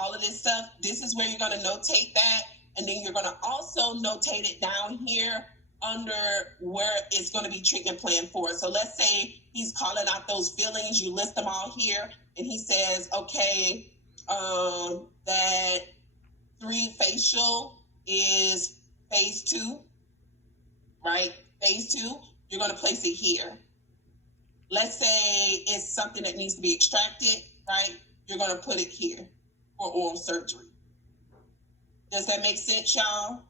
all of this stuff. This is where you're going to notate that. And then you're going to also notate it down here under where it's going to be treatment plan for. So let's say he's calling out those feelings. You list them all here. And he says, okay, that 3 facial is phase 2, right? Phase 2, you're going to place it here. Let's say it's something that needs to be extracted, right? You're going to put it here for oral surgery. Does that make sense, y'all?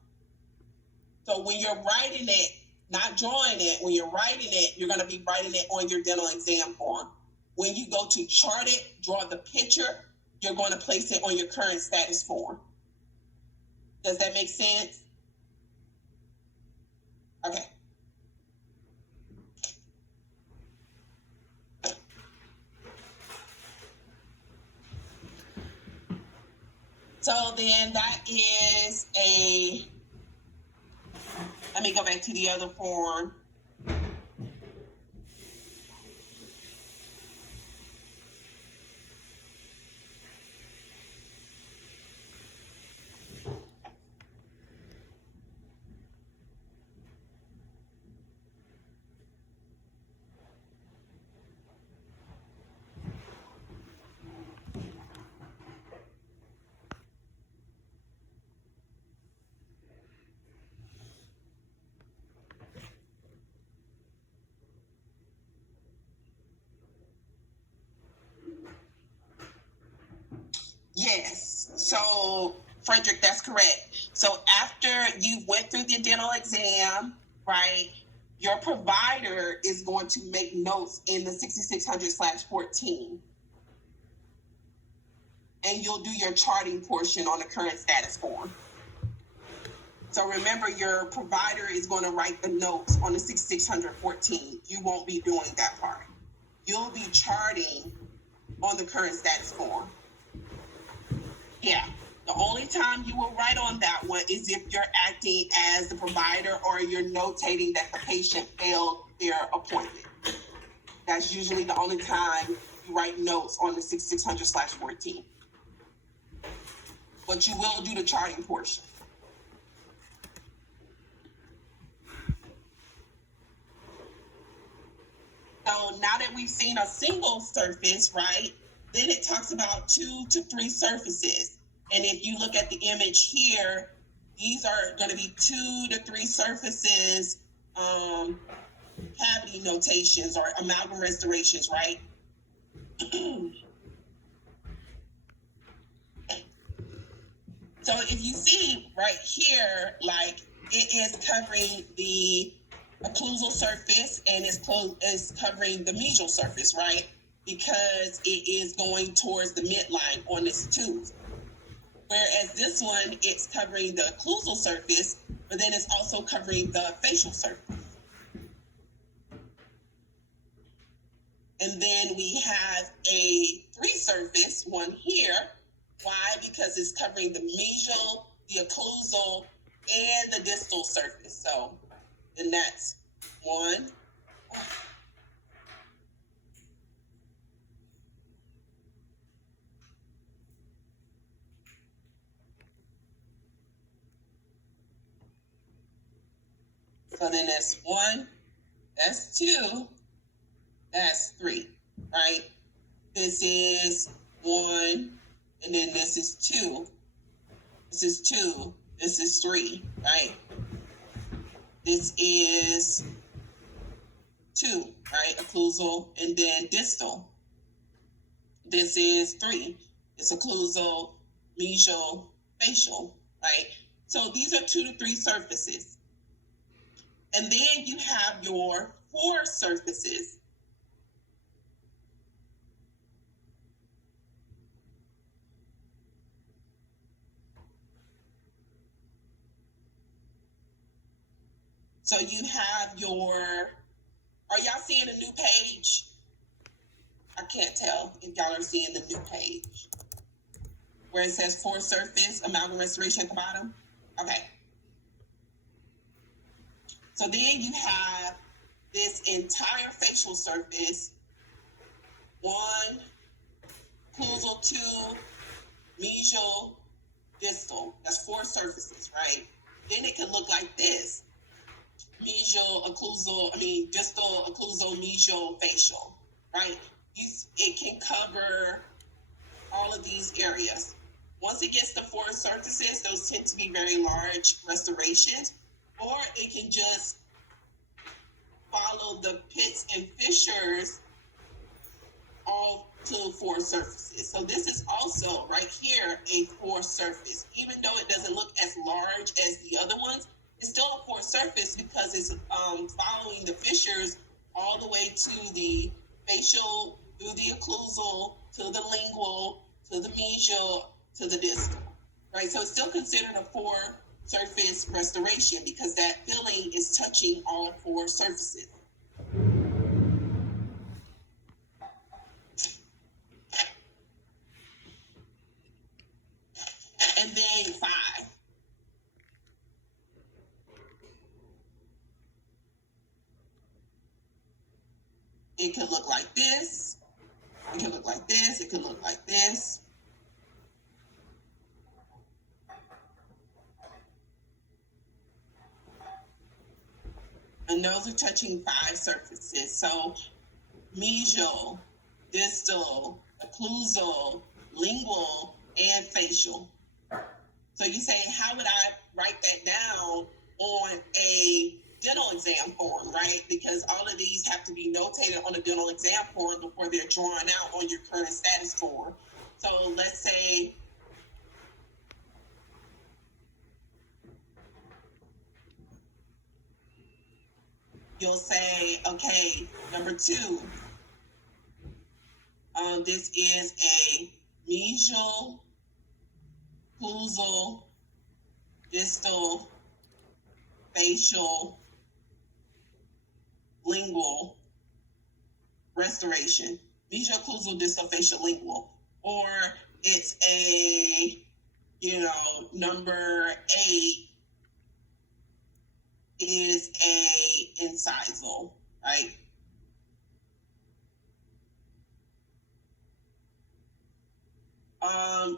So when you're writing it, not drawing it, when you're writing it, you're going to be writing it on your dental exam form. When you go to chart it, draw the picture, you're going to place it on your current status form. Does that make sense? Okay. So then that is let me go back to the other form. Yes. So, Frederick, that's correct. So after you went through the dental exam, right, your provider is going to make notes in the 6600/14. And you'll do your charting portion on the current status form. So remember, your provider is going to write the notes on the 6600/14. You won't be doing that part. You'll be charting on the current status form. Yeah. The only time you will write on that one is if you're acting as the provider or you're notating that the patient failed their appointment. That's usually the only time you write notes on the 6600/14. But you will do the charting portion. So now that we've seen a single surface, right, then it talks about 2 to 3 surfaces. And if you look at the image here, these are going to be 2 to 3 surfaces, cavity notations or amalgam restorations, right? So if you see right here, like it is covering the occlusal surface and it's covering the mesial surface, right? Because it is going towards the midline on this tooth. Whereas this one, it's covering the occlusal surface, but then it's also covering the facial surface. And then we have a 3 surface, one here. Why? Because it's covering the mesial, the occlusal, and the distal surface. So then that's 1. So then that's 1, that's 2, that's 3, right? This is 1, and then this is 2. This is 2, this is 3, right? This is 2, right? Occlusal, and then distal. This is 3. It's occlusal, mesial, facial, right? So these are 2 to 3 surfaces. And then you have your 4 surfaces. So you have your, are y'all seeing a new page? I can't tell if y'all are seeing the new page. Where it says 4 surface, amalgam restoration at the bottom. Okay. So then you have this entire facial surface, 1, occlusal 2, mesial, distal. That's 4 surfaces, right? Then it can look like this. Distal, occlusal, mesial, facial, right? It can cover all of these areas. Once it gets to 4 surfaces, those tend to be very large restorations, or it can just follow the pits and fissures all to 4 surfaces. So this is also right here a 4 surface. Even though it doesn't look as large as the other ones, it's still a 4 surface because it's following the fissures all the way to the facial, through the occlusal, to the lingual, to the mesial, to the distal, right? So it's still considered a 4 surface restoration because that filling is touching all 4 surfaces. And then 5. It could look like this. It could look like this. It could look like this. And those are touching 5 surfaces. So mesial, distal, occlusal, lingual, and facial. So you say, how would I write that down on a dental exam form, right? Because all of these have to be notated on a dental exam form before they're drawn out on your current status form. So let's say you'll say, okay, number 2, this is a mesial, occlusal, distal, facial, lingual restoration. Mesial, occlusal, distal, facial, lingual. Or it's a, number 8 is a incisal, right?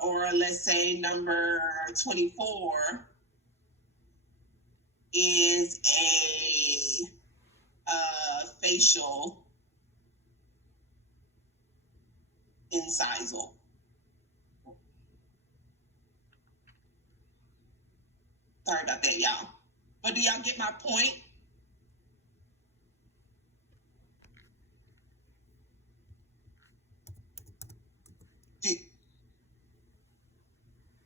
Or let's say number 24 is a facial incisal. Sorry about that, y'all. But do y'all get my point?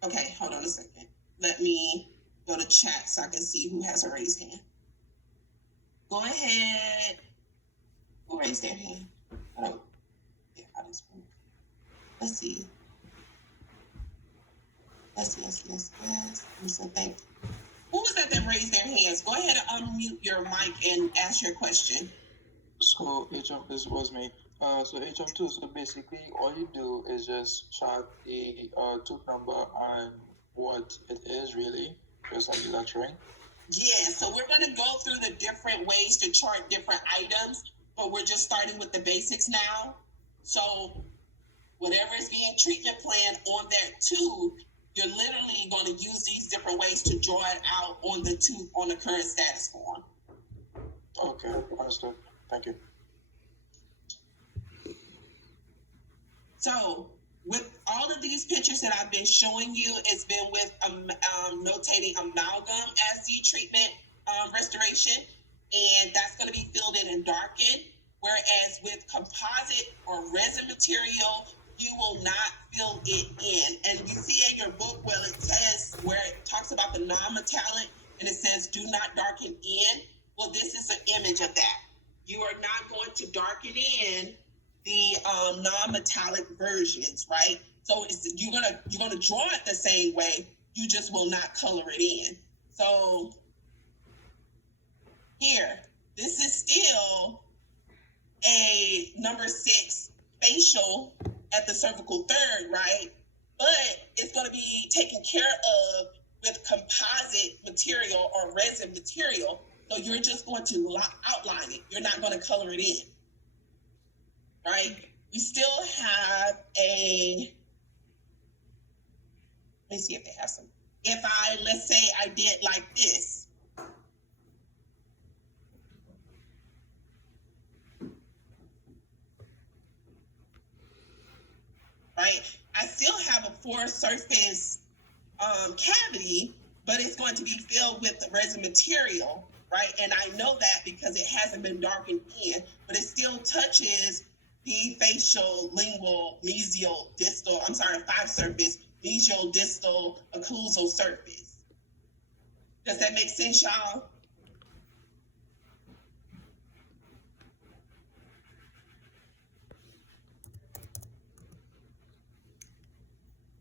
Okay, hold on a second. Let me go to chat so I can see who has a raised hand. Go ahead. Who raised their hand? Oh, yeah, let's see. Yes. So thank you. Who was that raised their hands? Go ahead and unmute your mic and ask your question. So this was me. So HM2, so basically all you do is just chart the tooth number and what it is really, just like lecturing. Yeah, so we're going to go through the different ways to chart different items, but we're just starting with the basics now. So whatever is being treatment planned on that tooth, you're literally going to use these different ways to draw it out on the tooth on the current status form. Okay, understood. Thank you. So with all of these pictures that I've been showing you, it's been with notating amalgam as the treatment restoration, and that's going to be filled in and darkened. Whereas with composite or resin material, you will not fill it in. And you see in your book where it says, where it talks about the non-metallic, and it says do not darken in. Well, this is an image of that. You are not going to darken in the non-metallic versions, right? So you're gonna draw it the same way. You just will not color it in. So here, this is still a number 6 facial at the cervical third, right? But it's going to be taken care of with composite material or resin material. So you're just going to outline it. You're not going to color it in. Right? We still have a Let me see if they have some. If let's say I did like this. Right? I still have a four surface cavity, but it's going to be filled with the resin material, right? And I know that because it hasn't been darkened in, but it still touches the facial, lingual, mesial, distal, five surface, mesial, distal, occlusal surface. Does that make sense, y'all?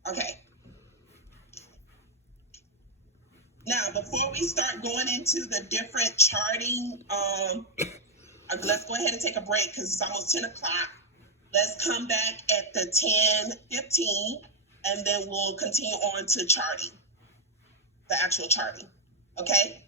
Okay. Now, before we start going into the different charting, let's go ahead and take a break because it's almost 10 o'clock. Let's come back at the 10:15, and then we'll continue on to charting, the actual charting. Okay?